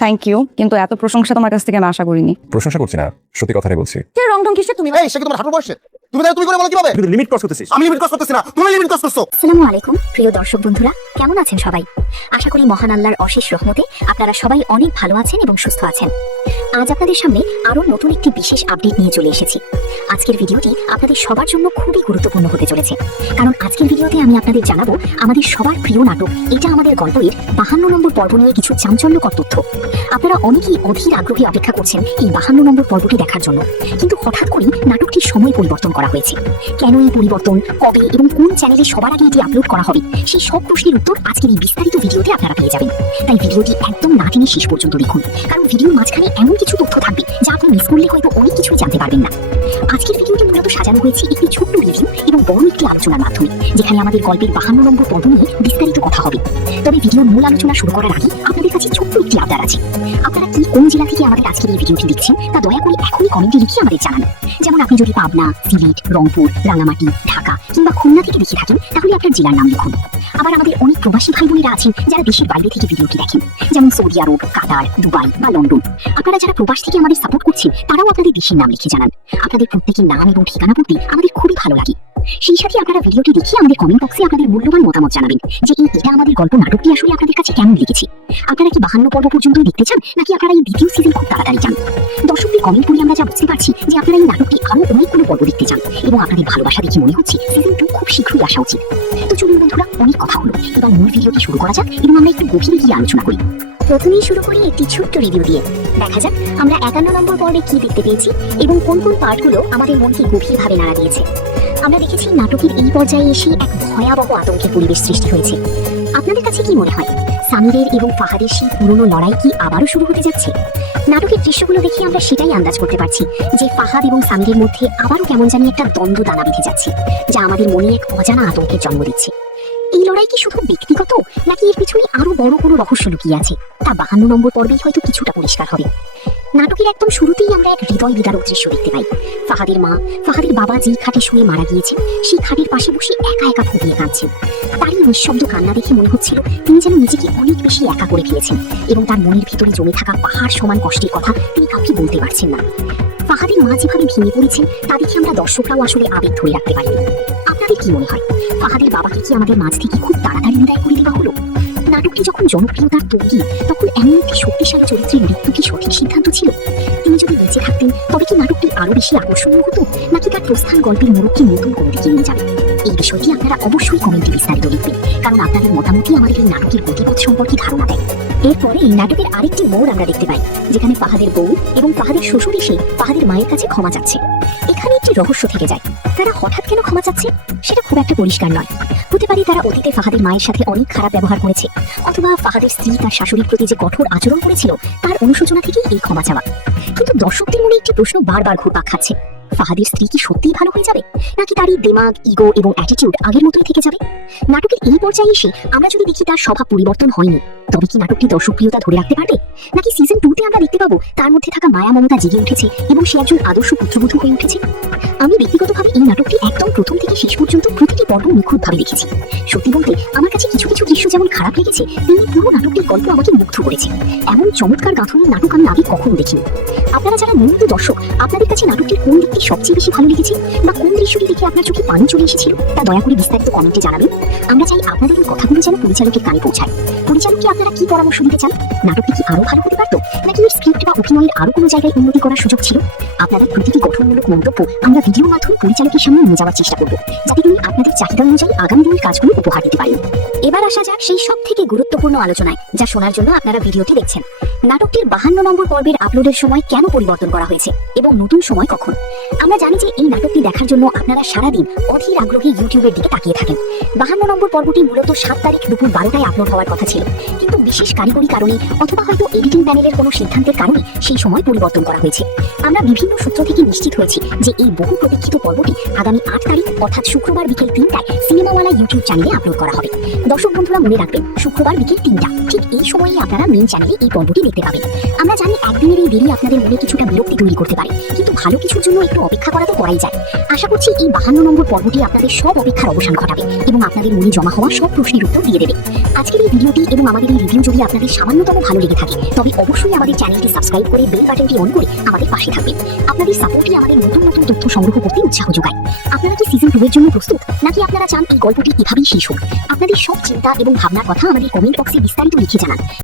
Thank you, কিন্তু এত প্রশংসা তোমার কাছ থেকে আমি আশা করিনি। প্রশংসা করছি না, সত্যি কথাটাই বলছি। কে রং ঢং কিসের তুমি? এই সে কি তোমার হাঁটুর বয়সে? তুমি তাই তুমি করে বলো কিভাবে? কিন্তু লিমিট ক্রস করতেছিস। আমি লিমিট ক্রস করতেছি না, তুমি লিমিট ক্রস করছো। আসসালামু আলাইকুম প্রিয় দর্শক বন্ধুরা, কেমন আছেন সবাই? আশা করি মহান আল্লাহর অশেষ রহমতে আপনারা সবাই অনেক ভালো আছেন এবং সুস্থ আছেন। আজ আপনাদের সামনে আরো নতুন একটি বিশেষ আপডেট নিয়ে চলে এসেছি। আজকের ভিডিওটি আপনাদের সবার জন্য খুবই গুরুত্বপূর্ণ হতে চলেছে, কারণ আজকের ভিডিওতে আমি আপনাদের জানাবো আমাদের সবার প্রিয় নাটক এটা আমাদের গল্পের 52 নম্বর পর্ব নিয়ে কিছু চাঞ্চল্যকর তথ্য। আপনারা অনেকেই অধীর আগ্রহে অপেক্ষা করছেন এই 52 নম্বর পর্বটি দেখার জন্য, কিন্তু হঠাৎ করেই নাটকটির সময় পরিবর্তন করা হয়েছে। কেন এই পরিবর্তন, কবে এবং কোন চ্যানেলে সবার আগে এটি আপলোড করা হবে, সেই সব প্রশ্নের উত্তর আজকের এই বিস্তারিত ভিডিওতে আপনারা পেয়ে যাবেন। তাই ভিডিওটি একদম না টেনে শেষ পর্যন্ত দেখুন, কারণ ভিডিওর মাঝখানে এমন কিছু তথ্য থাকবে যা আপনি মিস করলে হয়তো অনেক কিছুই জানতে পারবেন না। আজকের ভিডিওটি মূলত সাজানো হয়েছে একটি ছোট্ট রিভিউ এবং বড় একটি আলোচনার মাধ্যমে, যেখানে আমাদের গল্পের 52 নম্বর পর্ব নিয়ে বিস্তারিত কথা হবে। তবে ভিডিওর মূল আলোচনা শুরু করার আগে আপনাদের কাছে ছোট্ট একটি আবদার আছে। আপনারা কি কোন জেলা থেকে আমাদের আজকের এই ভিডিওটি দেখছেন তা দয়া করে এখনই কমেন্টে লিখে আমাদের জানান। যেমন আপনি যদি পাবনা, সিলেট, রংপুর, রাঙামাটি, ঢাকা কিংবা খুলনা থেকে দেখে থাকেন তাহলে আপনার জেলার নাম লিখুন। আবার আমাদের অনেক প্রবাসী ভাই বোনেরা আছেন যারা দেশের বাইরে থেকে ভিডিওটি দেখেন, যেমন সৌদি আরব, কাতার, দুবাই বা লন্ডন। আপনারা যারা প্রবাস থেকে আমাদের সাপোর্ট করছেন তারাও আপনাদের দেশের নাম লিখে জানান। আপনাদের প্রত্যেকের নাম এবং ঠিকানা পড়তে আমাদের খুবই ভালো লাগে। সেই সাথে আপনারা ভিডিওটি দেখে আমাদের কমেন্ট বক্সে আপনাদের মূল্যবান মতামত জানাবেন যে এটা আমাদের গল্প নাটকটি আসলে আপনাদের কাছে কেমন লেগেছে। আপনারা কি 52 পর্ব পর্যন্তই দেখতে চান, নাকি আপনারা এই দ্বিতীয় সিজন খুব তাড়াতাড়ি চান? দর্শকদের কমেন্ট পড়ে আমরা যা বুঝতে পারছি যে আপনারা এই নাটকটি আরো অনেকগুলো পর্ব দেখতে চান এবং আপনাদের ভালোবাসা দেখে মনে হচ্ছে সিজন 2 খুব শীঘ্রই আসা উচিত। তো চলুন বন্ধুরা, অনেক কথা হলো, এবার মূল ভিডিওটি শুরু করা যাক এবং আমরা একটু গভীরে গিয়ে আলোচনা করি। প্রথমেই শুরু করি একটি ছোট্ট রিভিউ দিয়ে। দেখা যাক আমরা 51 নম্বর পর্বে কি দেখতে পেয়েছি এবং কোন কোন পার্টগুলো আমাদের মনকে গভীরভাবে নাড়া দিয়েছে। আমরা দেখেছি নাটকের এই পর্যায়ে এসে এক ভয়াবহ আতঙ্কের পরিবেশ সৃষ্টি হয়েছে। আপনাদের কাছে কি মনে হয়, সামিরের এবং ফাহাদের সেই পুরনো লড়াই কি আবারও শুরু হতে যাচ্ছে? নাটকের দৃশ্যগুলো দেখে আমরা সেটাই আন্দাজ করতে পারছি যে ফাহাদ এবং সামিরের মধ্যে আবারও কেমন জানি একটা দ্বন্দ্ব দানা বেঁধে যাচ্ছে, যা আমাদের মনে এক অজানা আতঙ্কের জন্ম দিচ্ছে। এই লড়াই কি শুধু ব্যক্তিগত, নাকি এর পিছনে আরো বড় কোনো রহস্য লুকিয়ে আছে, তা 52 নম্বর পর্বেই হয়তো কিছুটা পরিষ্কার হবে। নাটকের একদম শুরুতেই আমরা এক হৃদয় বিদারক দৃশ্য দেখতে পাই। ফাহাদের মা, ফাহাদের বাবা যেই খাটে শুয়ে মারা গিয়েছেন সেই খাটের পাশে বসে একা একা ফুপিয়ে কাঁদছেন। তারই নিঃশব্দ কান্না দেখে মনে হচ্ছিল তিনি যেন নিজেকে অনেক বেশি একা করে ফেলেছেন এবং তার মনের ভিতরে জমে থাকা পাহাড় সমান কষ্টের কথা তিনি কাউকে বলতে পারছেন না। ফাহাদের মা যেভাবে ভেঙে পড়েছেন তা দেখে আমরা দর্শকরাও আসলে আবেগ ধরে রাখতে পারিনি। আপনাদের কি মনে হয়, ফাহাদের বাবাকে কি আমাদের মাঝ থেকে খুব তাড়াতাড়ি বিদায় করে দেওয়া হলো? নাটকটি যখন জনপ্রিয়তার তৈরি, তখন এমন একটি শক্তিশালী চরিত্রের মৃত্যু কি সঠিক সিদ্ধান্ত ছিল? তিনি যদি বেঁচে থাকতেন তবে কি নাটকটি আরো বেশি আকর্ষণীয় হতো, নাকি তার প্রস্থান গল্পের মোড়ককে নতুন কোনো দিকে নিয়ে যাবে? এই বিষয়টি আপনারা অবশ্যই কমেন্টে বিস্তারিত লিখবেন, কারণ আপনাদের মতামতই আমাদের এই নাটকের গতিপথ সম্পর্কে ধারণা দেয়। এরপরে এই নাটকের আরেকটি মোড় আমরা দেখতে পাই, যেখানে ফাহাদের বউ এবং ফাহাদের শ্বশুর এসে ফাহাদের মায়ের কাছে ক্ষমা চাচ্ছে। এখানে একটি রহস্য থেকে যায়, তারা হঠাৎ কেন ক্ষমা চাচ্ছে সেটা খুব একটা পরিষ্কার নয়। হতে পারে তারা অতীতে ফাহাদের মায়ের সাথে অনেক খারাপ ব্যবহার করেছে, অথবা ফাহাদের স্ত্রী তার শাশুড়ির প্রতি যে কঠোর আচরণ করেছিল তার অনুশোচনা থেকেই এই ক্ষমা চাওয়া। কিন্তু দর্শকদের মনে একটি প্রশ্ন বারবার ঘুরপাক খাচ্ছে, ফাহাদের স্ত্রী কি সত্যিই ভালো হয়ে যাবে, নাকি তারই দেমাগ, ইগো এবং অ্যাটিটিউড আগের মতোই থেকে যাবে? নাটকের এই পর্যায়ে এসে আমরা যদি দেখি তার স্বভাব পরিবর্তন হয়নি, তবে কি নাটকটি দর্শকপ্রিয়তা ধরে রাখতে পারবে, নাকি সিজন 2 তে আমরা দেখতে পাবো তার মধ্যে থাকা মায়া মমতা জেগে উঠেছে এবং সে একজন আদর্শ পুত্রবধূ হয়ে উঠেছে? আমি ব্যক্তিগতভাবে এই নাটকটি একদম প্রথম থেকে শেষ পর্যন্ত প্রতিটি পর্ব নিখুঁতভাবে দেখেছি। সত্যি বলতে আমার কাছে কিছু কিছু দৃশ্য যেমন খারাপ লেগেছে, তেমনি পুরো নাটকটির গল্প আমাকে মুগ্ধ করেছে। এমন চমৎকার গাঁথনির নাটক আমি আগে কখনো দেখিনি। আপনারা যারা নিয়মিত দর্শক, আপনাদের কাছে নাটকটির কোন দিকটি সবচেয়ে বেশি ভালো লেগেছে, বা কোন দৃশ্যটি দেখে আপনার চোখে পানি চলে এসেছিল, তা দয়া করে বিস্তারিত কমেন্টে জানাবেন। আমরা চাই আপনাদের এই কথাগুলো যেন পরিচালকের কানে পৌঁছায়। পরিচালককে আপনারা কি পরামর্শ দিতে চান? নাটকটি কি আরো ভালো হতে পারত, নাকি এর স্ক্রিপ্ট বা অভিনয়ের আরো কোনো জায়গায় উন্নতি করার সুযোগ ছিল? আপনাদের প্রতিটি গঠনমূলক মন্তব্য আমরা ভিডিওর মাধ্যমে পরিচালকের সামনে নিয়ে যাওয়ার চেষ্টা করব, যাতে তিনি আপনাদের চাহিদা অনুযায়ী আগামী দিনের কাজগুলো উপহার দিতে পারেন। এবার আসা যাক সেই সব থেকে গুরুত্বপূর্ণ আলোচনায়, যা শোনার জন্য আপনারা ভিডিওটি দেখছেন। নাটকটির 52 নম্বর পর্বের আপলোডের সময় কেন পরিবর্তন করা হয়েছে এবং নতুন সময় কখন? আমরা জানি যে এই নাটকটি দেখার জন্য আপনারা সারাদিন অধীর আগ্রহে ইউটিউবের দিকে তাকিয়ে থাকেন। 52 নম্বর পর্বটি মূলত 7 তারিখ দুপুর 12টায় আপলোড হওয়ার কথা ছিল, কিন্তু বিশেষ কারিগরি কারণে অথবা হয়তো এডিটিং প্যানেলের কোনো সিদ্ধান্তের কারণে সেই সময় পরিবর্তন করা হয়েছে। আমরা বিভিন্ন সূত্র থেকে নিশ্চিত হয়েছি যে এই বহু প্রতীক্ষিত পর্বটি আগামী 8 তারিখ অর্থাৎ শুক্রবার বিকেল 3টায় সিনেমাওয়ালা ইউটিউব চ্যানেলে আপলোড করা হবে। দর্শক বন্ধুরা মনে রাখবেন, শুক্রবার বিকেল 3টা, ঠিক এই সময়ে আপনারা মেইন চ্যানেলে এই পর্বটি দেখতে পাবেন। আমরা জানি একদিনের এই দেরি আপনাদের মনে কিছুটা বিরক্তি তৈরি করতে পারে, কিন্তু ভালো কিছুর জন্য একটু অপেক্ষা করা তো করাই যায়। আশা করছি এই 52 নম্বর পর্বটি আপনাদের সব অপেক্ষার অবসান ঘটাবে এবং আপনাদের মনে জমা হওয়া সব প্রশ্নের উত্তর দিয়ে দেবে। আজকের এই ভিডিওটি এবং আমাদের এই রিভিউ যদি আপনাদের সামান্যতম ভালো লেগে থাকে তবে অবশ্যই আমাদের চ্যানেলটি সাবস্ক্রাইব করে বেল বাটনটি অন করে আমাদের পাশে থাকবেন। আপনাদের সাপোর্টই আমাদের নতুন নতুন তথ্য সংগ্রহ করতে উৎসাহ যোগায়। আপনারা কি সিজন 2 এর জন্য প্রস্তুত, নাকি আপনারা চান এই গল্পটি এভাবেই শেষ হোক? আপনাদের সব চিন্তা এবং ভাবনার কথা আমাদের কমেন্ট বক্সে বিস্তারিত লিখে জানান।